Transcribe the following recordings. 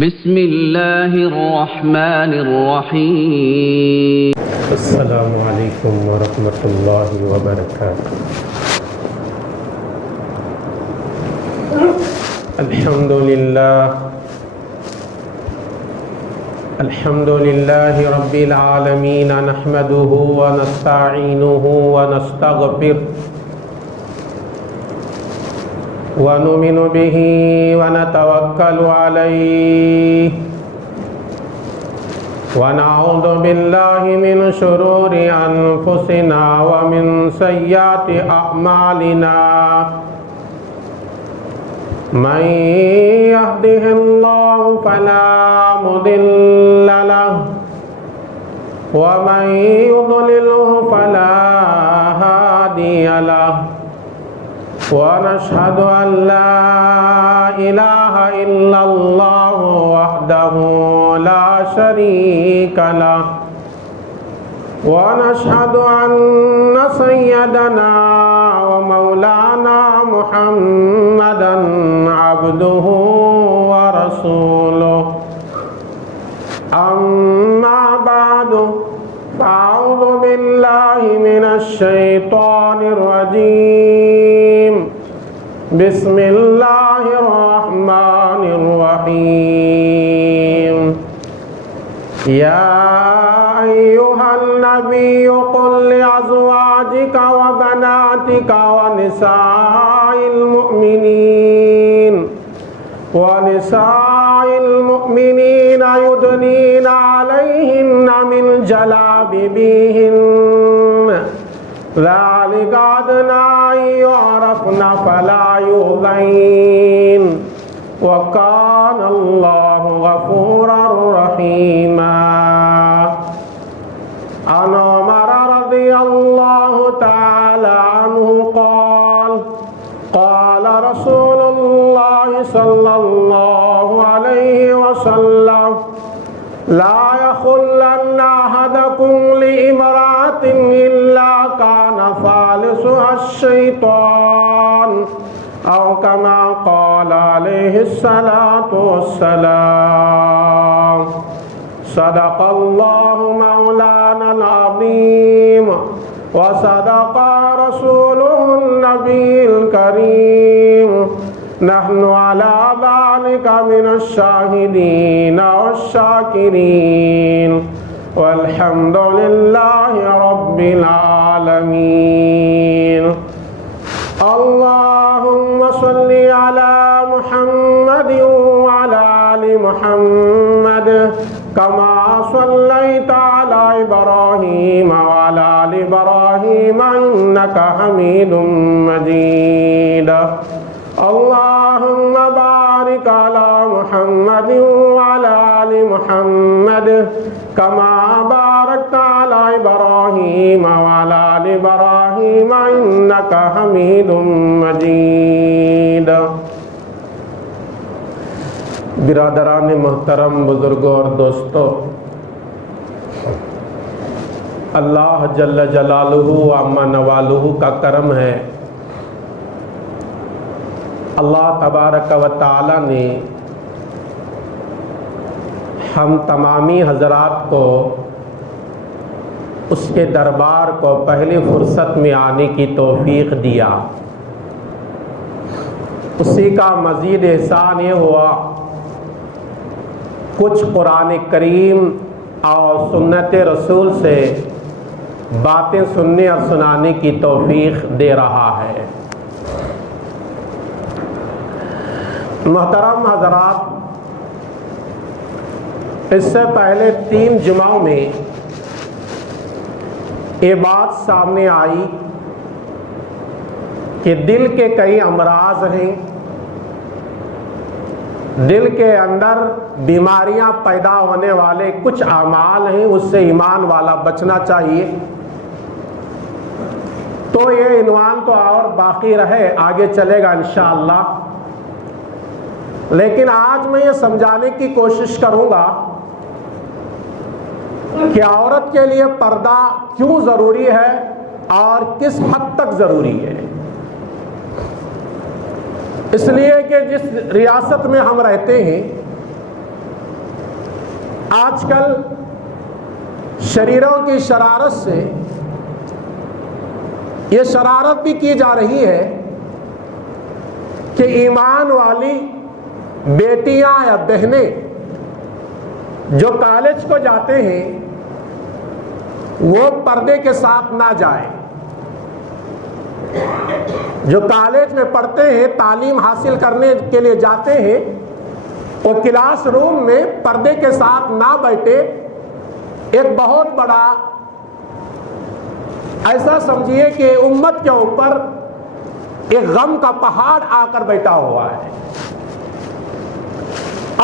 بسم اللہ الرحمن الرحیم۔ السلام علیکم ورحمۃ اللہ وبرکاتہ۔ الحمد للہ رب العالمین، نحمده ونستعینه ونستغفر ونؤمن به ونتوکل علیہ ونعوذ باللہ من شرور انفسنا ومن سیئات اعمالنا، من يهده الله فلا مضل له ومن يضلله فلا هادي له، ونشهد أن لا إله إلا الله وحده لا شريك له، ونشهد أن سيدنا ومولانا محمدا عبده ورسوله، أما بعد فأعوذ بالله من الشيطان الرجيم، بسم الله الرحمن الرحيم، يا أيها النبي قل لأزواجك وبناتك ونساء المؤمنين يدنين عليهن من جلابيبهن، ذلك أدنى أن يعرفن فلا يؤذين، وكان الله غفورا رحيما۔ عن عمر رضي الله تعالى عنه قال قال رسول الله صلى الله عليه وسلم: لا يخلن أحدكم لامرأة إلا كان ثالثها الشيطان، أو كما قال عليه الصلاة والسلام۔ صدق الله مولانا العظيم، وصدق رسوله النبي الكريم، نحن على ذلك من الشاهدين والشاكرين، والحمد لله رب العالمين۔ اللهم صل على محمد وعلى آل محمد، كما صليت على إبراهيم وعلى آل إبراهيم إنك حميد مجيد۔ اللهم بارك على محمد وعلى آل محمد، كما باركت على إبراهيم وعلى آل إبراهيم إنك حميد مجيد۔ برادران محترم، بزرگوں اور دوستو، اللہ جل جلالہ و عما نوالہ کا کرم ہے، اللہ تبارک و تعالی نے ہم تمامی حضرات کو اس کے دربار کو پہلی فرصت میں آنے کی توفیق دیا۔ اسی کا مزید احسان یہ ہوا، کچھ قرآن کریم اور سنت رسول سے باتیں سننے اور سنانے کی توفیق دے رہا ہے۔ محترم حضرات، اس سے پہلے 3 جمعوں میں یہ بات سامنے آئی کہ دل کے کئی امراض ہیں، دل کے اندر بیماریاں پیدا ہونے والے کچھ اعمال ہیں، اس سے ایمان والا بچنا چاہیے۔ تو یہ عنوان تو اور باقی رہے، آگے چلے گا انشاءاللہ، لیکن آج میں یہ سمجھانے کی کوشش کروں گا کہ عورت کے لیے پردہ کیوں ضروری ہے اور کس حد تک ضروری ہے۔ اس لیے کہ جس ریاست میں ہم رہتے ہیں آج کل شریروں کی شرارت سے یہ شرارت بھی کی جا رہی ہے کہ ایمان والی بیٹیاں یا بہنیں جو کالج کو جاتے ہیں وہ پردے کے ساتھ نہ جائیں. جو کالج میں پڑھتے ہیں، تعلیم حاصل کرنے کے لیے جاتے ہیں، وہ کلاس روم میں پردے کے ساتھ نہ بیٹھے. ایک بہت بڑا ایسا سمجھیے کہ امت کے اوپر ایک غم کا پہاڑ آ کر بیٹھا ہوا ہے.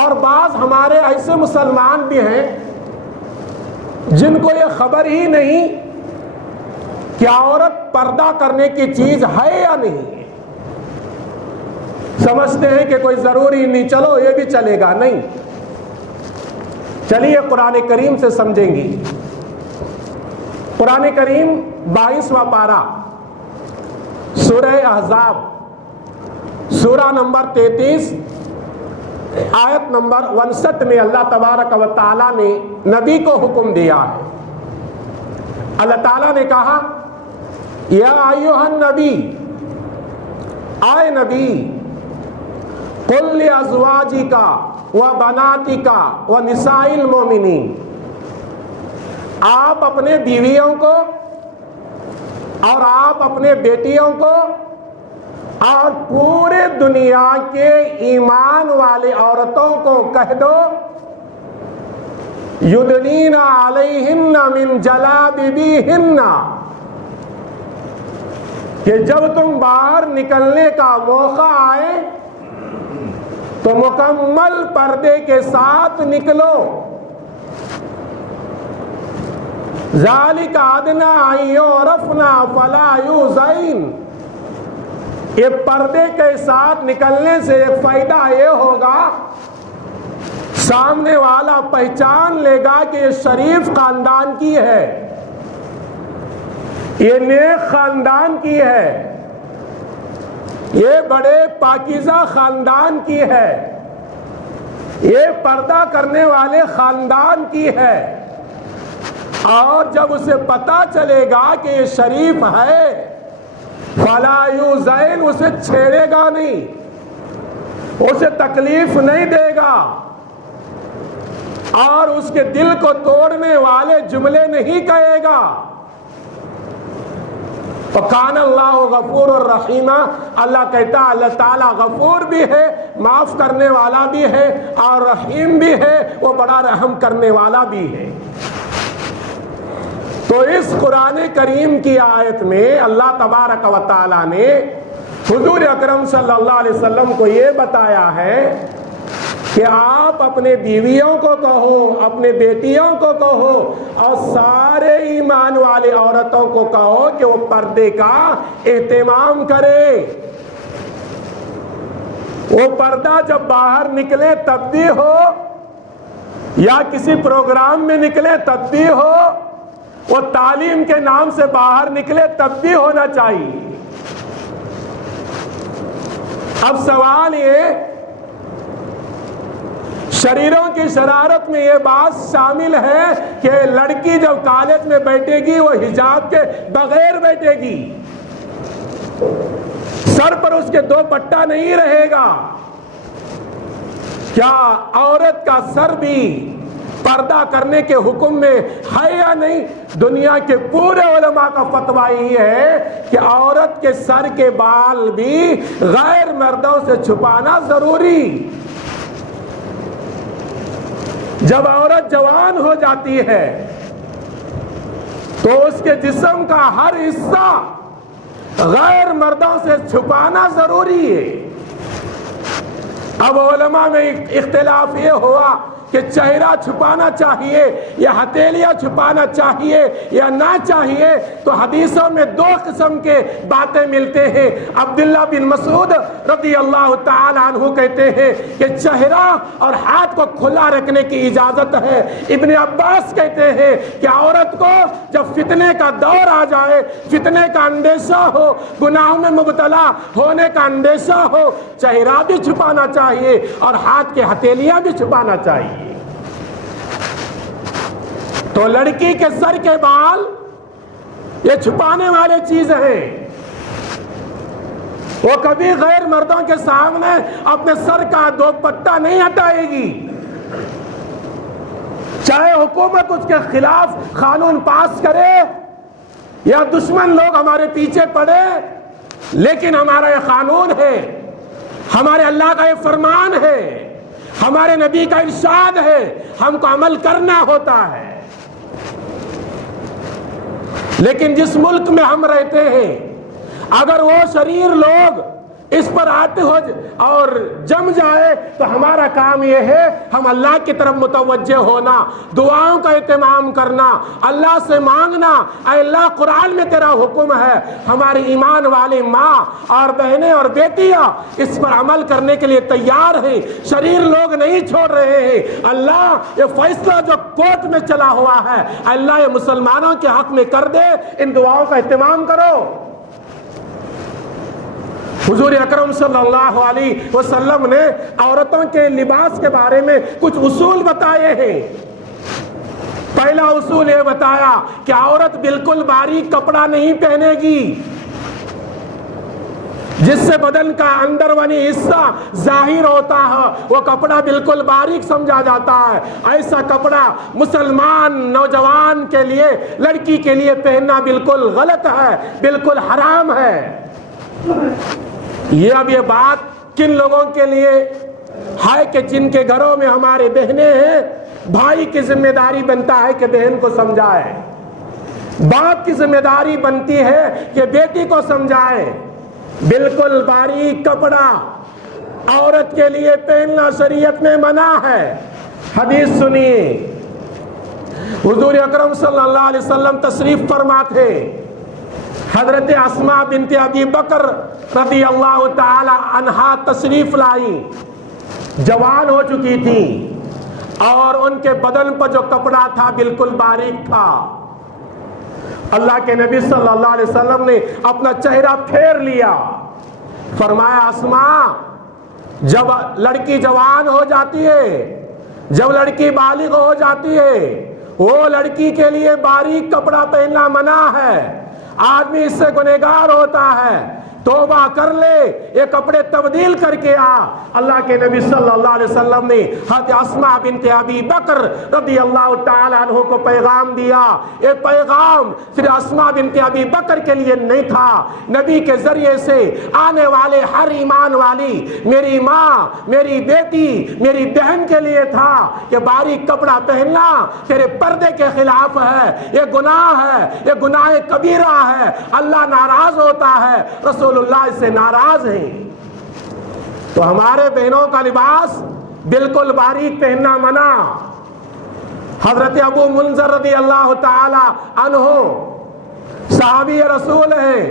اور بعض ہمارے ایسے مسلمان بھی ہیں جن کو یہ خبر ہی نہیں کہ عورت پردہ کرنے کی چیز ہے یا نہیں ہے. سمجھتے ہیں کہ کوئی ضروری نہیں، چلو یہ بھی چلے گا. نہیں، چلیے قرآن کریم سے سمجھیں گی. قرآن کریم 22واں پارہ سورہ احزاب، سورہ نمبر 33 آیت نمبر 59 میں اللہ تبارک و تعالیٰ نے نبی کو حکم دیا ہے. اللہ تعالیٰ نے کہا یا ایھا النبی، آئے نبی، قل لازواجک وبناتک ونساء المؤمنین، آپ اپنے بیویوں کو اور آپ اپنے بیٹیوں کو اور پورے دنیا کے ایمان والے عورتوں کو کہہ دو یدنین علیہن من جلابیبہن، کہ جب تم باہر نکلنے کا موقع آئے تو مکمل پردے کے ساتھ نکلو. ذالک ادنی ان یعرفن فلا یؤذین، یہ پردے کے ساتھ نکلنے سے ایک فائدہ یہ ہوگا، سامنے والا پہچان لے گا کہ یہ شریف خاندان کی ہے، یہ نیک خاندان کی ہے، یہ بڑے پاکیزہ خاندان کی ہے، یہ پردہ کرنے والے خاندان کی ہے. اور جب اسے پتہ چلے گا کہ یہ شریف ہے فلا یؤذین، اسے چھیڑے گا نہیں، اسے تکلیف نہیں دے گا اور اس کے دل کو توڑنے والے جملے نہیں کہے گا. وَكَانَ اللَّهُ غَفُورٌ رَحِيمًا، اللہ کہتا ہے اللہ تعالیٰ غفور بھی ہے، معاف کرنے والا بھی ہے، اور رحیم بھی ہے، وہ بڑا رحم کرنے والا بھی ہے. تو اس قرآن کریم کی آیت میں اللہ تبارک و تعالیٰ نے حضور اکرم صلی اللہ علیہ وسلم کو یہ بتایا ہے کہ آپ اپنے بیویوں کو کہو، اپنے بیٹیوں کو کہو، اور سارے ایمان والے عورتوں کو کہو کہ وہ پردے کا اہتمام کرے. وہ پردہ جب باہر نکلے تب بھی ہو یا کسی پروگرام میں نکلے تب بھی ہو، وہ تعلیم کے نام سے باہر نکلے تب بھی ہونا چاہیے. اب سوال یہ، شریروں کی شرارت میں یہ بات شامل ہے کہ لڑکی جب کالج میں بیٹھے گی وہ حجاب کے بغیر بیٹھے گی، سر پر اس کے دوپٹہ نہیں رہے گا. کیا عورت کا سر بھی پردہ کرنے کے حکم میں ہے یا نہیں؟ دنیا کے پورے علماء کا فتویٰ یہ ہے کہ عورت کے سر کے بال بھی غیر مردوں سے چھپانا ضروری. جب عورت جوان ہو جاتی ہے تو اس کے جسم کا ہر حصہ غیر مردوں سے چھپانا ضروری ہے. اب علماء میں اختلاف یہ ہوا کہ چہرہ چھپانا چاہیے یا ہتھیلیاں چھپانا چاہیے یا نہ چاہیے. تو حدیثوں میں دو قسم کے باتیں ملتے ہیں. عبداللہ بن مسعود رضی اللہ تعالی عنہ کہتے ہیں کہ چہرہ اور ہاتھ کو کھلا رکھنے کی اجازت ہے. ابن عباس کہتے ہیں کہ عورت کو جب فتنے کا دور آ جائے، فتنے کا اندیشہ ہو، گناہوں میں مبتلا ہونے کا اندیشہ ہو، چہرہ بھی چھپانا چاہیے اور ہاتھ کے ہتھیلیاں بھی چھپانا چاہیے. تو لڑکی کے سر کے بال یہ چھپانے والے چیزیں ہیں، وہ کبھی غیر مردوں کے سامنے اپنے سر کا دوپٹہ نہیں ہٹائے گی، چاہے حکومت اس کے خلاف قانون پاس کرے یا دشمن لوگ ہمارے پیچھے پڑے، لیکن ہمارا یہ قانون ہے، ہمارے اللہ کا یہ فرمان ہے، ہمارے نبی کا ارشاد ہے، ہم کو عمل کرنا ہوتا ہے۔ لیکن جس ملک میں ہم رہتے ہیں اگر وہ شریر لوگ اس پر آتے ہو اور جم جائے تو ہمارا کام یہ ہے ہم اللہ کی طرف متوجہ ہونا، دعاؤں کا اہتمام کرنا، اللہ سے مانگنا، اے اللہ قرآن میں تیرا حکم ہے، ہماری ایمان والی ماں اور بہنیں اور بیٹیاں اس پر عمل کرنے کے لیے تیار ہیں، شریر لوگ نہیں چھوڑ رہے ہیں۔ اللہ یہ فیصلہ جو کورٹ میں چلا ہوا ہے اللہ یہ مسلمانوں کے حق میں کر دے، ان دعاؤں کا اہتمام کرو۔ حضور اکرم صلی اللہ علیہ وسلم نے عورتوں کے لباس کے بارے میں کچھ اصول بتائے ہیں۔ پہلا اصول یہ بتایا کہ عورت بالکل باریک کپڑا نہیں پہنے گی جس سے بدن کا اندرونی حصہ ظاہر ہوتا ہے، وہ کپڑا بالکل باریک سمجھا جاتا ہے۔ ایسا کپڑا مسلمان نوجوان کے لیے، لڑکی کے لیے پہننا بالکل غلط ہے، بالکل حرام ہے۔ اب یہ بات کن لوگوں کے لیے ہے کہ جن کے گھروں میں ہمارے بہنیں ہیں، بھائی کی ذمہ داری بنتا ہے کہ بہن کو سمجھائے، باپ کی ذمہ داری بنتی ہے کہ بیٹی کو سمجھائے۔ بالکل باریک کپڑا عورت کے لیے پہننا شریعت میں منع ہے۔ حدیث سنیے، حضور اکرم صلی اللہ علیہ وسلم تشریف فرما تھے، حضرت اسماء بنت ابی بکر رضی اللہ تعالی عنہا تشریف لائی، جوان ہو چکی تھی اور ان کے بدن پر جو کپڑا تھا بالکل باریک تھا۔ اللہ کے نبی صلی اللہ علیہ وسلم نے اپنا چہرہ پھیر لیا، فرمایا اسماء جب لڑکی جوان ہو جاتی ہے، جب لڑکی بالغ ہو جاتی ہے، وہ لڑکی کے لیے باریک کپڑا پہننا منع ہے، آدمی اس سے گنہگار ہوتا ہے، توبہ کر لے، یہ کپڑے تبدیل کر کے آ۔ اللہ کے نبی صلی اللہ علیہ وسلم نے حضرت اسماء بنت ابی بکر رضی اللہ تعالی عنہ کو پیغام دیا۔ یہ پیغام صرف اسماء بنت ابی بکر کے لیے نہیں تھا، نبی کے ذریعے سے آنے والے ہر ایمان والی میری ماں، میری بیٹی، میری بہن کے لیے تھا کہ باریک کپڑا پہننا تیرے پردے کے خلاف ہے، یہ گناہ ہے، یہ گناہ کبیرہ ہے، اللہ ناراض ہوتا ہے، رسول اللہ اس سے ناراض ہیں۔ تو ہمارے بہنوں کا لباس بالکل باریک پہننا منع۔ حضرت ابو منذر رضی اللہ تعالی عنہ صحابی رسول ہیں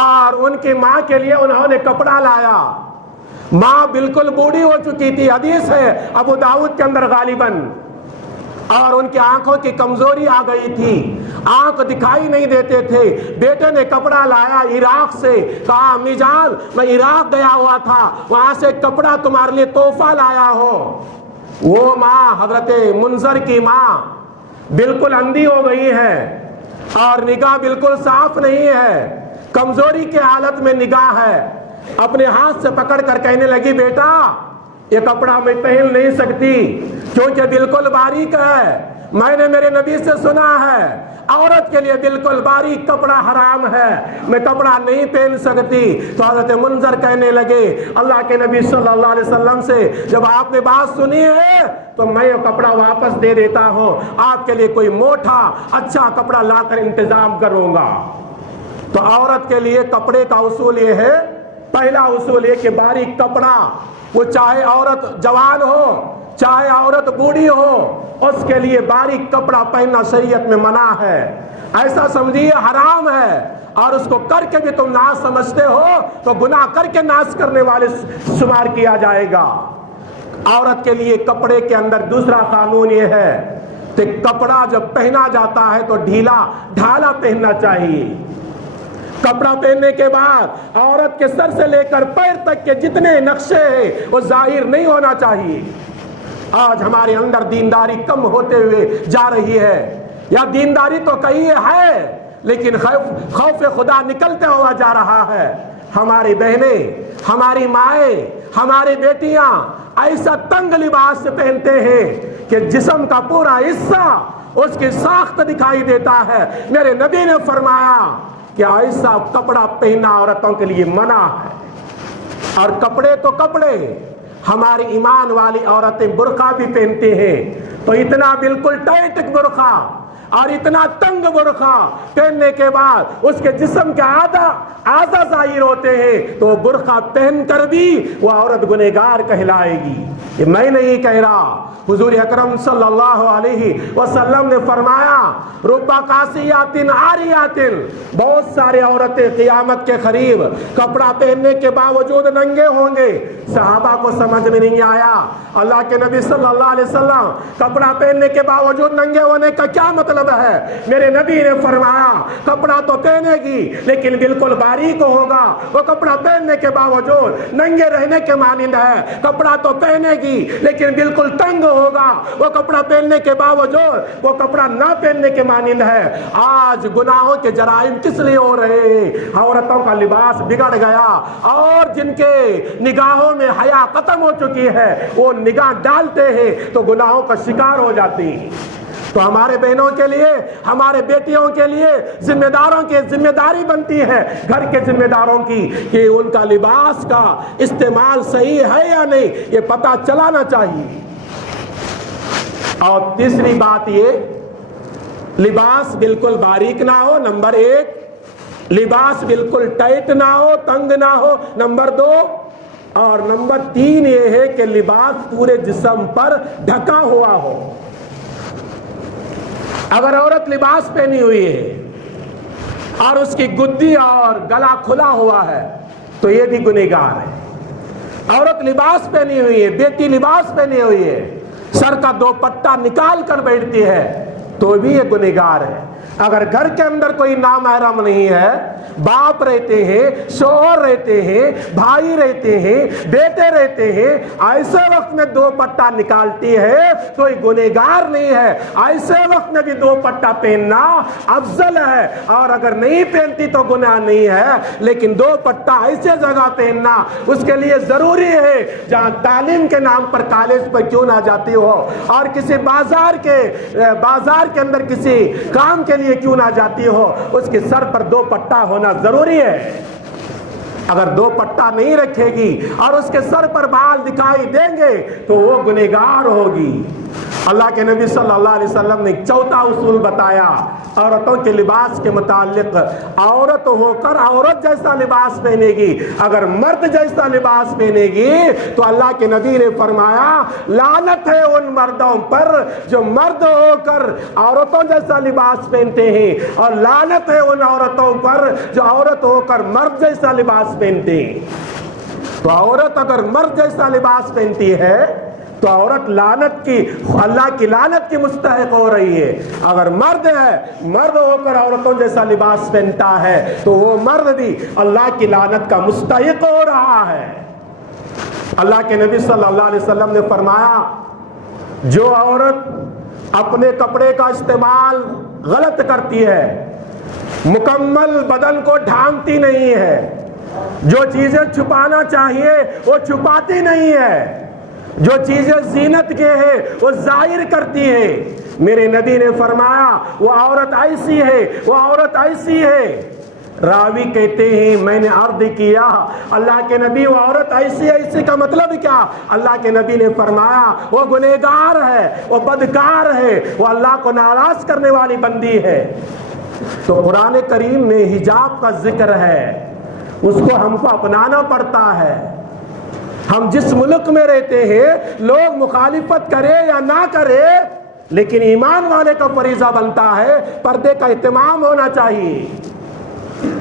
اور ان کی ماں کے لیے انہوں نے کپڑا لایا، ماں بالکل بوڑھی ہو چکی تھی، حدیث ہے ابو داؤد کے اندر غالباً، اور ان کی آنکھوں کی کمزوری آ گئی تھی، آنکھ دکھائی نہیں دیتے تھے۔ بیٹے نے کپڑا لایا عراق سے، کہا امی جان میں عراق گیا ہوا تھا، وہاں سے کپڑا تمہارے لیے تحفہ لایا ہو۔ وہ ماں حضرت منذر کی ماں بالکل اندھی ہو گئی ہے اور نگاہ بالکل صاف نہیں ہے، کمزوری کے حالت میں نگاہ ہے، اپنے ہاتھ سے پکڑ کر کہنے لگی بیٹا یہ کپڑا میں پہن نہیں سکتی کیونکہ بالکل باریک ہے، میں نے میرے نبی سے سنا ہے عورت کے لیے بالکل باریک کپڑا حرام ہے، میں کپڑا نہیں پہن سکتی۔ تو حضرت منذر کہنے لگے اللہ کے نبی صلی اللہ علیہ وسلم سے جب آپ نے بات سنی ہے تو میں یہ کپڑا واپس دے دیتا ہوں، آپ کے لیے کوئی موٹا اچھا کپڑا لا کر انتظام کروں گا۔ تو عورت کے لیے کپڑے کا اصول یہ ہے، پہلا اصول یہ کہ باریک کپڑا، وہ چاہے عورت جوان ہو چاہے عورت بوڑھی ہو، اس کے لیے باریک کپڑا پہننا شریعت میں منع ہے، ایسا سمجھیے حرام ہے، اور اس کو کر کے بھی تم ناز سمجھتے ہو تو گناہ کر کے ناز کرنے والے شمار کیا جائے گا۔ عورت کے لیے کپڑے کے اندر دوسرا قانون یہ ہے کہ کپڑا جب پہنا جاتا ہے تو ڈھیلا ڈھالا پہننا چاہیے۔ کپڑا پہننے کے بعد عورت کے سر سے لے کر پیر تک کے جتنے نقشے ہیں وہ ظاہر نہیں ہونا چاہیے۔ آج ہمارے اندر دینداری کم ہوتے ہوئے جا رہی ہے، یا دینداری تو کہیں ہے لیکن خوف خدا نکلتا ہوا جا رہا ہے۔ ہماری بہنیں، ہماری مائیں، ہماری بیٹیاں ایسا تنگ لباس پہنتے ہیں کہ جسم کا پورا حصہ اس کی ساخت دکھائی دیتا ہے۔ میرے نبی نے فرمایا کہ ایسا کپڑا پہننا عورتوں کے لیے منع ہے۔ اور کپڑے تو کپڑے، ہماری ایمان والی عورتیں برقع بھی پہنتے ہیں، تو اتنا بالکل ٹائٹ برقع اور اتنا تنگ برقع پہننے کے بعد اس کے جسم کے آدھا ظاہر ہوتے ہیں، تو وہ برقع پہن کر بھی وہ عورت گنہگار کہلائے گی۔ یہ میں نہیں کہہ رہا، حضور اکرم صلی اللہ علیہ وسلم نے فرمایا ربا قاسیات عاریات، بہت سارے عورتیں قیامت کے قریب کپڑا پہننے کے باوجود ننگے ہوں گے۔ صحابہ کو سمجھ میں نہیں آیا، اللہ کے نبی صلی اللہ علیہ وسلم کپڑا پہننے کے باوجود ننگے ہونے کا کیا مطلب ہے؟ میرے نبی نے فرمایا کپڑا تو پہنے گی لیکن بالکل باریک ہوگا، وہ کپڑا پہننے کے باوجود ننگے رہنے کے مانند ہے۔ کپڑا تو پہنے گی لیکن بالکل تنگ ہوگا، وہ کپڑا پہننے کے باوجود وہ کپڑا نہ پہننے کے مانند ہے۔ آج گناہوں کے جرائم کس لیے ہو رہے ہیں؟ عورتوں کا لباس بگڑ گیا، اور جن کے نگاہوں میں حیا ختم ہو چکی ہے وہ نگاہ ڈالتے ہیں تو گناہوں کا شکار ہو جاتی ہیں۔ تو ہمارے بہنوں کے لیے، ہمارے بیٹیوں کے لیے ذمہ داروں کی ذمہ داری بنتی ہے، گھر کے ذمہ داروں کی، کہ ان کا لباس کا استعمال صحیح ہے یا نہیں یہ پتہ چلانا چاہیے۔ اور تیسری بات یہ، لباس بالکل باریک نہ ہو، نمبر ایک، لباس بالکل ٹائٹ نہ ہو، تنگ نہ ہو، نمبر دو، اور نمبر تین یہ ہے کہ لباس پورے جسم پر ڈھکا ہوا ہو۔ اگر عورت لباس پہنی ہوئی ہے اور اس کی گدی اور گلا کھلا ہوا ہے تو یہ بھی گنہگار ہے۔ عورت لباس پہنی ہوئی ہے، بیٹی لباس پہنی ہوئی ہے، سر کا دوپٹہ نکال کر بیٹھتی ہے تو بھی یہ گنہگار ہے۔ اگر گھر کے اندر کوئی نامحرم نہیں ہے، باپ رہتے ہیں، شوہر رہتے ہیں، بھائی رہتے ہیں، بیٹے رہتے ہیں، ایسے وقت میں دوپٹہ نکالتی ہے تو یہ گنہگار نہیں ہے۔ ایسے وقت میں بھی دوپٹہ پہننا افضل ہے، اور اگر نہیں پہنتی تو گناہ نہیں ہے، لیکن دوپٹہ ایسے جگہ پہننا اس کے لیے ضروری ہے جہاں تعلیم کے نام پر کالج پر کیوں نہ جاتی ہو، اور کسی بازار کے اندر کسی کام کے لیے کیوں نہ جاتی ہو، اس کے سر پر دوپٹہ ہونا ضروری ہے۔ اگر دوپٹہ نہیں رکھے گی اور اس کے سر پر بال دکھائی دیں گے تو وہ گنہگار ہوگی۔ اللہ کے نبی صلی اللہ علیہ وسلم نے چوتھا اصول بتایا عورتوں کے لباس کے متعلق۔ عورت ہو کر عورت جیسا لباس پہنے گی، اگر مرد جیسا لباس پہنے گی تو اللہ کے نبی نے فرمایا لعنت ہے ان مردوں پر جو مرد ہو کر عورتوں جیسا لباس پہنتے ہیں، اور لعنت ہے ان عورتوں پر جو عورت ہو کر مرد جیسا لباس پہنتے ہیں۔ تو عورت اگر مرد جیسا لباس پہنتی ہے تو عورت لعنت کی، اللہ کی لعنت کی مستحق ہو رہی ہے۔ اگر مرد ہے، مرد ہو کر عورتوں جیسا لباس پہنتا ہے تو وہ مرد بھی اللہ کی لعنت کا مستحق ہو رہا ہے۔ اللہ کے نبی صلی اللہ علیہ وسلم نے فرمایا جو عورت اپنے کپڑے کا استعمال غلط کرتی ہے، مکمل بدن کو ڈھانکتی نہیں ہے، جو چیزیں چھپانا چاہیے وہ چھپاتی نہیں ہے، جو چیزیں زینت کے ہیں وہ ظاہر کرتی ہے، میرے نبی نے فرمایا وہ عورت ایسی ہے، وہ عورت ایسی ہے۔ راوی کہتے ہیں میں نے عرض کیا اللہ کے نبی وہ عورت ایسی ہے، اسی کا مطلب کیا؟ اللہ کے نبی نے فرمایا وہ گنہگار ہے، وہ بدکار ہے، وہ اللہ کو ناراض کرنے والی بندی ہے۔ تو قرآن کریم میں حجاب کا ذکر ہے، اس کو ہم کو اپنانا پڑتا ہے۔ ہم جس ملک میں رہتے ہیں لوگ مخالفت کرے یا نہ کرے، لیکن ایمان والے کا فریضہ بنتا ہے پردے کا اہتمام ہونا چاہیے۔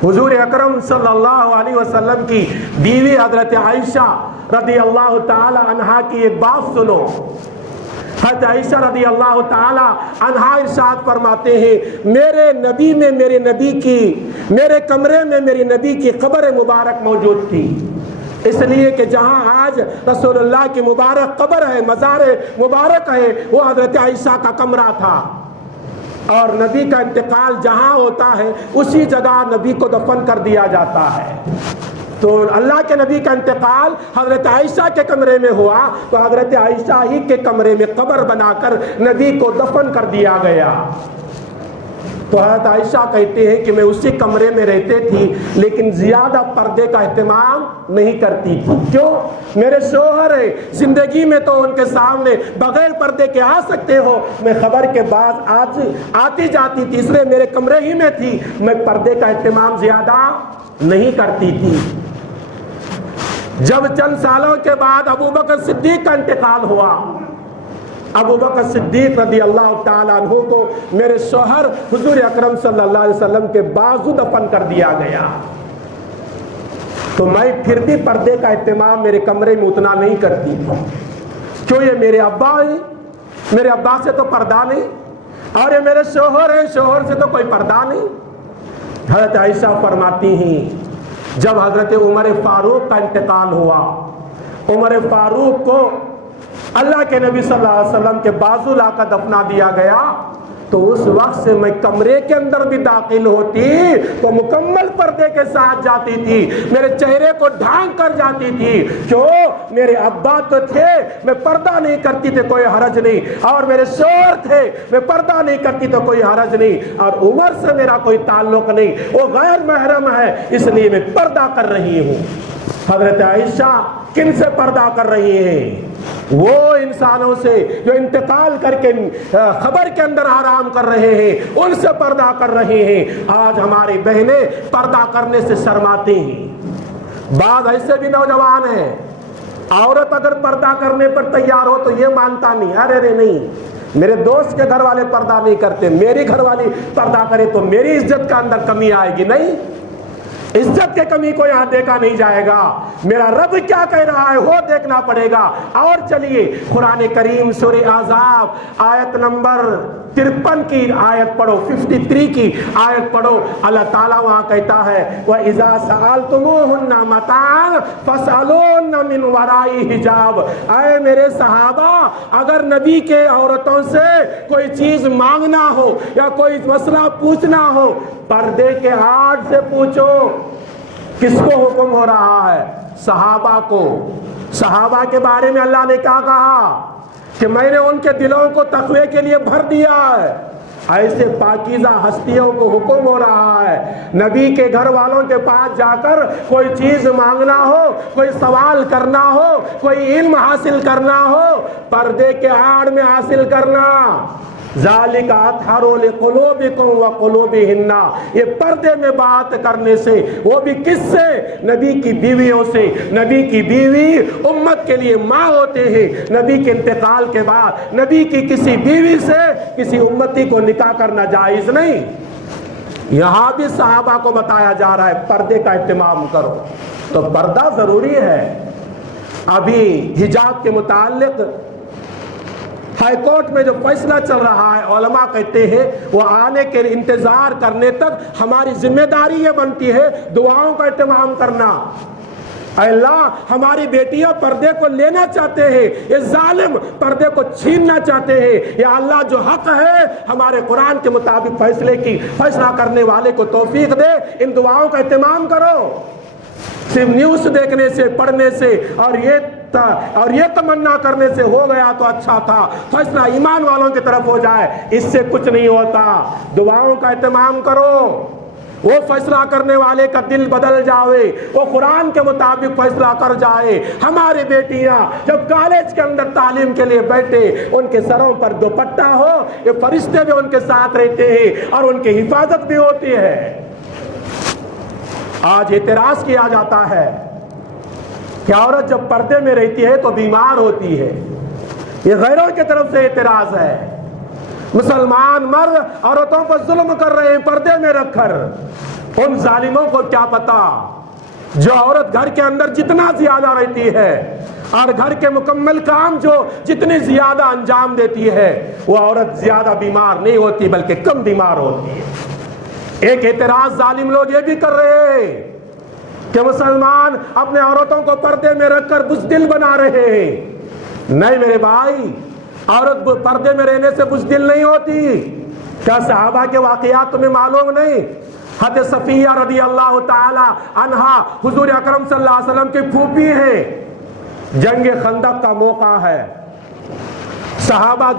حضور اکرم صلی اللہ علیہ وسلم کی بیوی حضرت عائشہ رضی اللہ تعالی عنہا کی ایک بات سنو۔ حضرت عائشہ رضی اللہ تعالی عنہا ارشاد فرماتے ہیں میرے کمرے میں میرے نبی کی قبر مبارک موجود تھی۔ اس لیے کہ جہاں آج رسول اللہ کی مبارک قبر ہے، مزار مبارک ہے، وہ حضرت عائشہ کا کمرہ تھا، اور نبی کا انتقال جہاں ہوتا ہے اسی جگہ نبی کو دفن کر دیا جاتا ہے۔ تو اللہ کے نبی کا انتقال حضرت عائشہ کے کمرے میں ہوا، تو حضرت عائشہ ہی کے کمرے میں قبر بنا کر نبی کو دفن کر دیا گیا۔ تو حضرت عائشہ کہتے ہیں کہ میں اسی کمرے میں رہتے تھی لیکن زیادہ پردے کا اہتمام نہیں کرتی تھی۔ کیوں؟ میرے شوہر ہے، زندگی میں تو ان کے سامنے بغیر پردے کے آ سکتے ہو، میں خبر کے بعد آج آتی جاتی تھی، اس لیے میرے کمرے ہی میں تھی، میں پردے کا اہتمام زیادہ نہیں کرتی تھی۔ جب چند سالوں کے بعد ابو بکر صدیق کا انتقال ہوا، ابو بکر صدیق رضی اللہ تعالیٰ عنہ کو میرے شوہر حضور اکرم صلی اللہ علیہ وسلم کے بازو دفن کر دیا گیا، تو میں پھر بھی پردے کا اہتمام میرے کمرے میں اتنا نہیں کرتی تھی۔ کیوں؟ یہ میرے ابا ہیں، میرے ابا سے تو پردہ نہیں، اور یہ میرے شوہر ہیں، شوہر سے تو کوئی پردہ نہیں۔ حضرت عائشہ فرماتی ہیں جب حضرت عمر فاروق کا انتقال ہوا، عمر فاروق کو اللہ کے نبی صلی اللہ علیہ وسلم کے بازو لا کر دفنا دیا گیا، تو اس وقت سے میں کمرے کے اندر بھی داخل ہوتی تو مکمل پردے کے ساتھ جاتی تھی، میرے چہرے کو ڈھانک کر جاتی تھی۔ کیوں؟ میرے ابا تو تھے، میں پردہ نہیں کرتی تھی، کوئی حرج نہیں، اور میرے شوہر تھے، میں پردہ نہیں کرتی تو کوئی حرج نہیں، اور عمر سے میرا کوئی تعلق نہیں، وہ غیر محرم ہے، اس لیے میں پردہ کر رہی ہوں۔ حضرت عائشہ کن سے پردہ کر رہی ہیں؟ وہ انسانوں سے جو انتقال کر کے خبر کے اندر آرام کر رہے ہیں، ان سے پردہ کر رہے ہیں۔ آج ہماری بہنیں پردہ کرنے سے شرماتی ہیں۔ بعض ایسے بھی نوجوان ہیں، عورت اگر پردہ کرنے پر تیار ہو تو یہ مانتا نہیں، ارے نہیں، میرے دوست کے گھر والے پردہ نہیں کرتے، میری گھر والی پردہ کرے تو میری عزت کا اندر کمی آئے گی۔ نہیں، عزت کے کمی کو یہاں دیکھا نہیں جائے گا، میرا رب کیا کہہ رہا ہے وہ دیکھنا پڑے گا۔ اور چلیے قرآن کریم سورہ احزاب آیت نمبر 53 کی آیت پڑھو، 53 کی آیت پڑھو، اللہ تعالیٰ وہاں کہتا ہے وَإِذَا سَأَلْتُمُوهُنَّ مَتَاعًا فَاسْأَلُوهُنَّ مِنْ وَرَاءِ حِجَابٍ۔ اے میرے صحابہ، اگر نبی کے عورتوں سے کوئی چیز مانگنا ہو یا کوئی مسئلہ پوچھنا ہو، پردے کے آڑ سے پوچھو۔ کس کو حکم ہو رہا ہے؟ صحابہ کو۔ صحابہ کے بارے میں اللہ نے کیا کہا کہ میں نے ان کے دلوں کو تقوی کے لیے بھر دیا ہے۔ ایسے پاکیزہ ہستیوں کو حکم ہو رہا ہے نبی کے گھر والوں کے پاس جا کر کوئی چیز مانگنا ہو، کوئی سوال کرنا ہو، کوئی علم حاصل کرنا ہو، پردے کے آڑ میں حاصل کرنا۔ ذالک اطہر لقلوبکم وقلوبہن، یہ پردے میں بات کرنے سے، وہ بھی کس سے؟ نبی کی بیویوں سے۔ نبی کی بیوی امت کے لیے ماں ہوتے ہیں، نبی کے انتقال کے بعد نبی کی کسی بیوی سے کسی امتی کو نکاح کرنا جائز نہیں۔ یہاں بھی صحابہ کو بتایا جا رہا ہے پردے کا اہتمام کرو، تو پردہ ضروری ہے۔ ابھی حجاب کے متعلق ہائی کورٹ میں جو فیصلہ چل رہا ہے، علماء کہتے ہیں وہ آنے کے انتظار کرنے تک ہماری ذمہ داری یہ بنتی ہے دعاؤں کا اہتمام کرنا۔ اے اللہ، ہماری بیٹیاں پردے کو لینا چاہتے ہیں، یہ ظالم پردے کو چھیننا چاہتے ہیں، یا اللہ جو حق ہے ہمارے قرآن کے مطابق فیصلہ کرنے والے کو توفیق دے۔ ان دعاؤں کا اہتمام کرو۔ صرف نیوز دیکھنے سے، پڑھنے سے اور یہ تمنا کرنے سے ہو گیا تو اچھا تھا، فیصلہ ایمان والوں کی طرف ہو جائے، اس سے کچھ نہیں ہوتا۔ دعاؤں کا اہتمام کرو، وہ فیصلہ کرنے والے کا دل بدل جائے، وہ قرآن کے مطابق فیصلہ کر جائے۔ ہماری بیٹیاں جب کالج کے اندر تعلیم کے لیے بیٹھے، ان کے سروں پر دوپٹہ ہو، یہ فرشتے بھی ان کے ساتھ رہتے ہیں اور ان کی حفاظت بھی ہوتی ہے۔ آج اعتراض کیا جاتا ہے کہ عورت جب پردے میں رہتی ہے تو بیمار ہوتی ہے، یہ غیروں کی طرف سے اعتراض ہے۔ مسلمان مرد عورتوں پر ظلم کر رہے ہیں پردے میں رکھ کر، ان ظالموں کو کیا پتا جو عورت گھر کے اندر جتنا زیادہ رہتی ہے اور گھر کے مکمل کام جو جتنی زیادہ انجام دیتی ہے، وہ عورت زیادہ بیمار نہیں ہوتی بلکہ کم بیمار ہوتی ہے۔ ایک اعتراض ظالم لوگ یہ بھی کر رہے ہیں کہ مسلمان اپنے عورتوں کو پردے میں رکھ کر بزدل بنا رہے ہیں. نہیں میرے بھائی، عورت پردے میں رہنے سے بزدل نہیں ہوتی. کیا صحابہ کے واقعات تمہیں معلوم نہیں؟ حضرت صفیہ رضی اللہ تعالی عنہا حضور اکرم صلی اللہ علیہ وسلم کی پھوپھی ہیں. جنگ خندق کا موقع ہے، صحابہ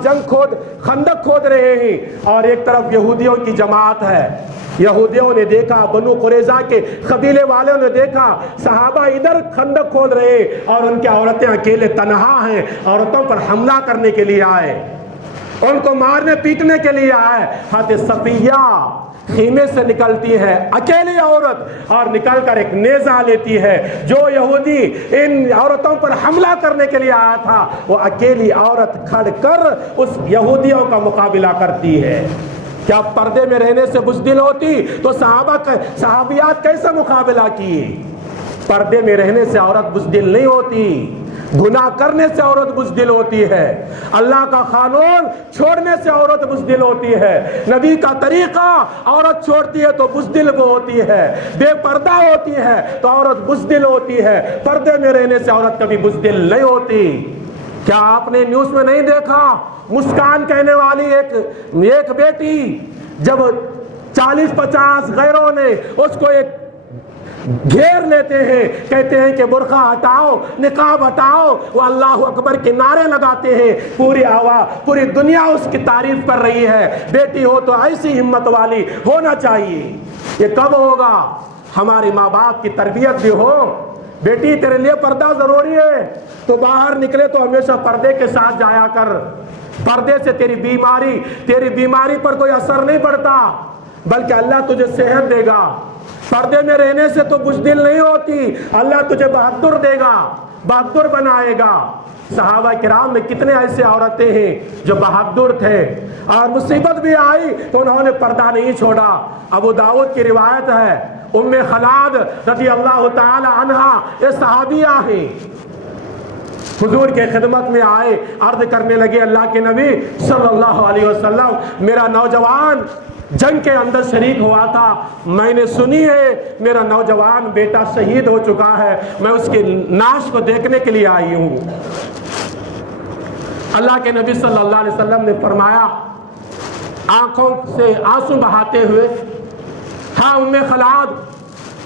خندق کھود رہے ہیں اور ایک طرف یہودیوں کی جماعت ہے. یہودیوں نے دیکھا، بنو قریظہ کے قبیلے والوں نے دیکھا صحابہ ادھر خندق کھود رہے اور ان کی عورتیں اکیلے تنہا ہیں. عورتوں پر حملہ کرنے کے لیے آئے، ان کو مارنے پیٹنے کے لیے آئے. حضرت صفیہ خیمے سے نکلتی ہے اکیلی عورت اور نکل کر ایک نیزہ لیتی ہے. جو یہودی ان عورتوں پر حملہ کرنے کے لیے آیا تھا وہ اکیلی عورت کھڑ کر اس یہودیوں کا مقابلہ کرتی ہے. کیا پردے میں رہنے سے بزدل ہوتی تو صحابیات کیسے مقابلہ کیے؟ پردے میں رہنے سے عورت بزدل نہیں ہوتی، گناہ کرنے سے عورت بزدل ہوتی ہے، اللہ کا قانون چھوڑنے سے عورت بزدل ہوتی ہے، نبی کا طریقہ عورت چھوڑتی ہے تو بزدل وہ ہوتی ہے، بے پردہ ہوتی ہے تو عورت بزدل ہوتی ہے. پردے میں رہنے سے عورت کبھی بزدل نہیں ہوتی. کیا آپ نے نیوز میں نہیں دیکھا مسکان کہنے والی ایک بیٹی جب 40-50 غیروں نے اس کو ایک گھیر لیتے ہیں، کہتے ہیں کہ برقع ہٹاؤ، نقاب ہٹاؤ، وہ اللہ اکبر کے نعرے لگاتے ہیں، پوری دنیا اس کی تعریف کر رہی ہے. بیٹی ہو تو ایسی ہمت والی ہونا چاہیے. یہ کب ہوگا؟ ہمارے ماں باپ کی تربیت بھی ہو. بیٹی تیرے لیے پردہ ضروری ہے، تو باہر نکلے تو ہمیشہ پردے کے ساتھ جایا کر. پردے سے تیری بیماری پر کوئی اثر نہیں پڑتا بلکہ اللہ تجھے صحت دے گا. پردے میں رہنے سے تو بزدل نہیں ہوتی، اللہ تجھے بہادر دے گا، بہادر بنائے گا. صحابہ کرام میں کتنے ایسے عورتیں ہیں جو بہادر تھے اور مصیبت بھی آئی تو انہوں نے پردہ نہیں چھوڑا. ابو داؤد کی روایت ہے، ام خلاد رضی اللہ تعالی عنہا یہ صحابیہ ہیں، حضور کے خدمت میں آئے، عرض کرنے لگے اللہ کے نبی صلی اللہ علیہ وسلم میرا نوجوان جنگ کے اندر شریک ہوا تھا، میں نے سنی ہے میرا نوجوان بیٹا شہید ہو چکا ہے، میں اس کی نعش کو دیکھنے کے لیے آئی ہوں. اللہ کے نبی صلی اللہ علیہ وسلم نے فرمایا آنکھوں سے آنسو بہاتے ہوئے، ہاں ام خلاد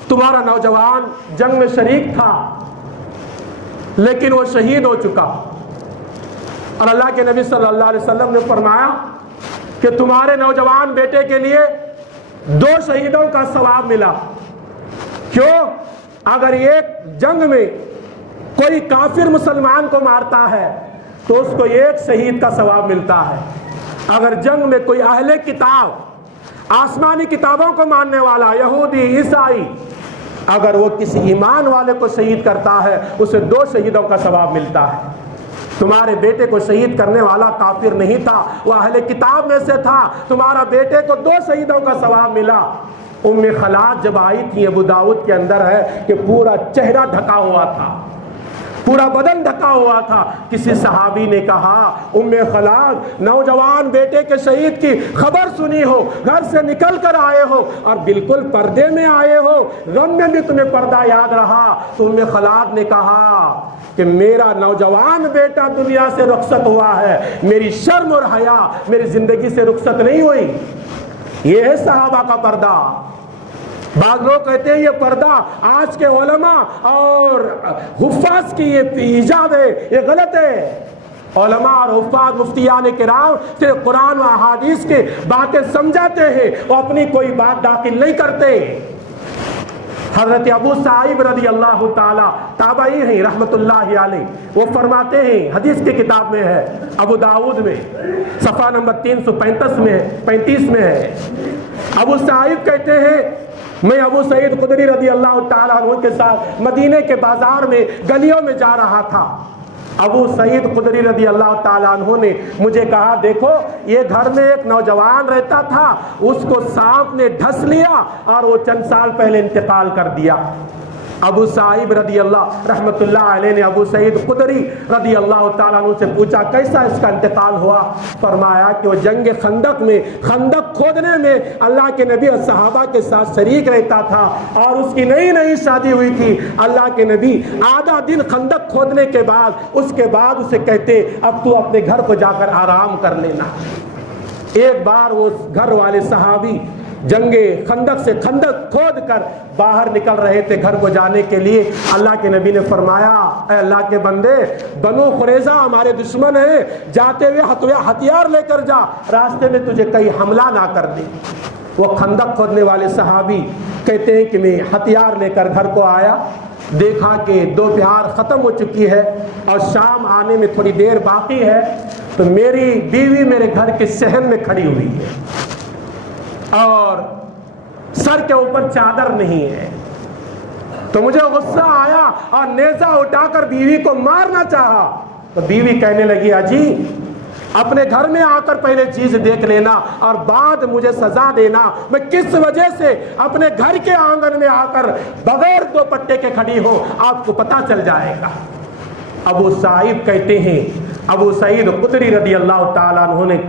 تمہارا نوجوان جنگ میں شریک تھا لیکن وہ شہید ہو چکا. اور اللہ کے نبی صلی اللہ علیہ وسلم نے فرمایا کہ تمہارے نوجوان بیٹے کے لیے 2 شہیدوں کا ثواب ملا. کیوں؟ اگر ایک جنگ میں کوئی کافر مسلمان کو مارتا ہے تو اس کو 1 شہید کا ثواب ملتا ہے. اگر جنگ میں کوئی اہل کتاب، آسمانی کتابوں کو ماننے والا یہودی عیسائی، اگر وہ کسی ایمان والے کو شہید کرتا ہے اسے 2 شہیدوں کا ثواب ملتا ہے. تمہارے بیٹے کو شہید کرنے والا کافر نہیں تھا، وہ اہل کتاب میں سے تھا، تمہارا بیٹے کو 2 شہیدوں کا ثواب ملا. ام خلاد جب آئی تھی، ابو داؤد کے اندر ہے کہ پورا چہرہ ڈھکا ہوا تھا، پورا بدن ڈھکا ہوا تھا. کسی صحابی نے کہا ام خلاد نوجوان بیٹے کے شہید کی خبر سنی ہو، گھر سے نکل کر آئے ہو اور بالکل پردے میں آئے ہو، غم میں بھی تمہیں پردہ یاد رہا. تو ام خلاد نے کہا کہ میرا نوجوان بیٹا دنیا سے رخصت ہوا ہے، میری شرم اور حیا میری زندگی سے رخصت نہیں ہوئی. یہ ہے صحابہ کا پردہ. بعض لوگ کہتے ہیں یہ پردہ آج کے علماء اور حفاظ کی یہ ایجاد ہے، یہ غلط ہے. علماء اور حفاظ مفتیان کرام صرف قرآن و احادیث کی باتیں سمجھاتے ہیں، وہ اپنی کوئی بات داخل نہیں کرتے. حضرت ابو سعید رضی اللہ تعالی تابعی ہیں رحمت اللہ علیہ، وہ فرماتے ہیں، حدیث کی کتاب میں ہے ابو داؤد میں صفحہ نمبر 335 میں ہے. ابو سعید کہتے ہیں میں ابو سعید خدری رضی اللہ تعالیٰ عنہ کے ساتھ مدینے کے بازار میں گلیوں میں جا رہا تھا. ابو سعید خدری رضی اللہ تعالیٰ عنہ نے مجھے کہا دیکھو یہ گھر میں ایک نوجوان رہتا تھا، اس کو سانپ نے ڈھس لیا اور وہ چند سال پہلے انتقال کر دیا. ابو سعید رضی اللہ رحمۃ اللہ علیہ نے ابو سعید خدری رضی اللہ تعالیٰ عنہ سے پوچھا کیسا اس کا انتقال ہوا؟ فرمایا کہ وہ جنگ خندق میں خندق کھودنے میں اللہ کے نبی اور صحابہ کے ساتھ شریک رہتا تھا اور اس کی نئی نئی شادی ہوئی تھی۔ اللہ کے نبی آدھا دن خندق کھودنے کے بعد اس کے بعد اسے کہتے اب تو اپنے گھر کو جا کر آرام کر لینا۔ ایک بار وہ گھر والے صحابی جنگ خندق سے خندق کھود کر باہر نکل رہے تھے گھر کو جانے کے لیے، اللہ کے نبی نے فرمایا اے اللہ کے بندے، بنو قریظہ ہمارے دشمن ہیں، جاتے ہوئے ہتھیار لے کر جا، راستے میں تجھے کہیں حملہ نہ کر دے۔ وہ خندق کھودنے والے صحابی کہتے ہیں کہ میں ہتھیار لے کر گھر کو آیا، دیکھا کہ دوپہر ختم ہو چکی ہے اور شام آنے میں تھوڑی دیر باقی ہے، تو میری بیوی میرے گھر کے صحن میں کھڑی ہوئی ہے اور سر کے اوپر چادر نہیں ہے، تو مجھے غصہ آیا اور نیزہ اٹھا کر بیوی کو مارنا چاہا، تو بیوی کہنے لگی اجی اپنے گھر میں آ کر پہلے چیز دیکھ لینا اور بعد مجھے سزا دینا، میں کس وجہ سے اپنے گھر کے آنگن میں آ کر بغیر دوپٹے کے کھڑی ہوں آپ کو پتہ چل جائے گا۔ ابو سعید کہتے ہیں ابو سعید خدری رضی اللہ تعالیٰ عنہ نے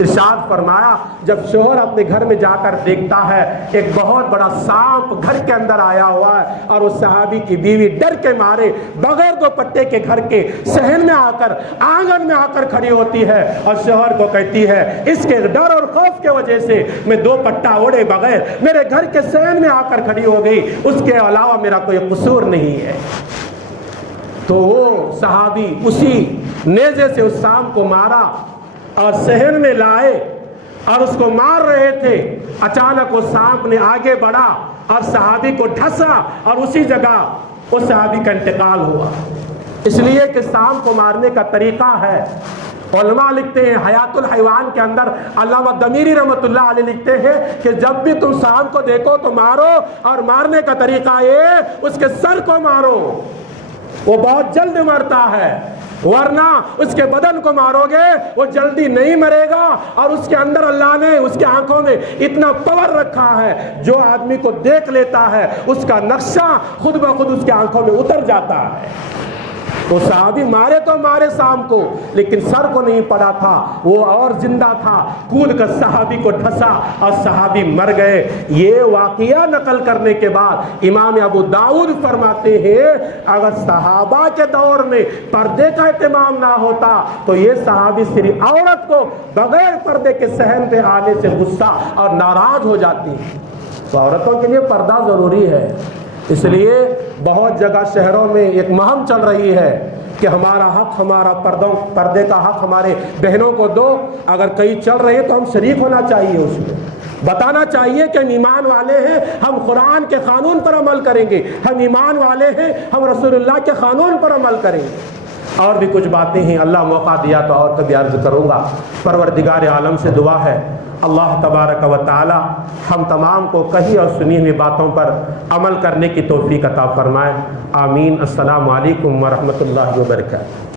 ارشاد فرمایا جب شوہر اپنے گھر میں جا کر دیکھتا ہے ایک بہت بڑا سانپ گھر کے اندر آیا ہوا ہے اور اس صحابی کی بیوی ڈر کے مارے بغیر دوپٹے کے گھر کے صحن میں آ کر آنگن میں آ کر کھڑی ہوتی ہے اور شوہر کو کہتی ہے اس کے ڈر اور خوف کے وجہ سے میں دوپٹہ اوڑے بغیر میرے گھر کے صحن میں آ کر کھڑی ہو گئی، اس کے علاوہ میرا کوئی قصور نہیں ہے۔ تو وہ صحابی اسی نیزے سے اس سانپ کو مارا اور صحن میں لائے اور اس کو مار رہے تھے، اچانک وہ سانپ نے آگے بڑھا اور صحابی کو ڈھسا اور اسی جگہ اس صحابی کا انتقال ہوا۔ اس لیے کہ سانپ کو مارنے کا طریقہ ہے، علماء لکھتے ہیں حیات الحیوان کے اندر علامہ دمیری رحمۃ اللہ علیہ لکھتے ہیں کہ جب بھی تم سانپ کو دیکھو تو مارو، اور مارنے کا طریقہ یہ اس کے سر کو مارو، وہ بہت جلد مرتا ہے، ورنہ اس کے بدن کو مارو گے وہ جلدی نہیں مرے گا، اور اس کے اندر اللہ نے اس کے آنکھوں میں اتنا پاور رکھا ہے جو آدمی کو دیکھ لیتا ہے اس کا نقشہ خود بخود اس کے آنکھوں میں اتر جاتا ہے۔ تو صحابی مارے تو مارے سانپ کو لیکن سر کو نہیں پڑا تھا، وہ اور زندہ تھا، کود کر صحابی کو ڈھسا اور صحابی مر گئے۔ یہ واقعہ نقل کرنے کے بعد امام ابو داؤد فرماتے ہیں اگر صحابہ کے دور میں پردے کا اہتمام نہ ہوتا تو یہ صحابی صرف عورت کو بغیر پردے کے صحن پہ آنے سے غصہ اور ناراض ہو جاتی۔ تو عورتوں کے لیے پردہ ضروری ہے، اس لیے بہت جگہ شہروں میں ایک مہم چل رہی ہے کہ ہمارا حق، ہمارا پردے کا حق ہمارے بہنوں کو دو۔ اگر کہیں چل رہے تو ہم شریک ہونا چاہیے، اس میں بتانا چاہیے کہ ہم ایمان والے ہیں، ہم قرآن کے قانون پر عمل کریں گے، ہم ایمان والے ہیں، ہم رسول اللہ کے قانون پر عمل کریں گے۔ اور بھی کچھ باتیں ہیں، اللہ موقع دیا تو اور کبھی عرض کروں گا۔ پروردگار عالم سے دعا ہے اللہ تبارک و تعالی ہم تمام کو کہی اور سنی ہوئی باتوں پر عمل کرنے کی توفیق عطا فرمائے، آمین۔ السلام علیکم ورحمۃ اللہ وبرکاتہ۔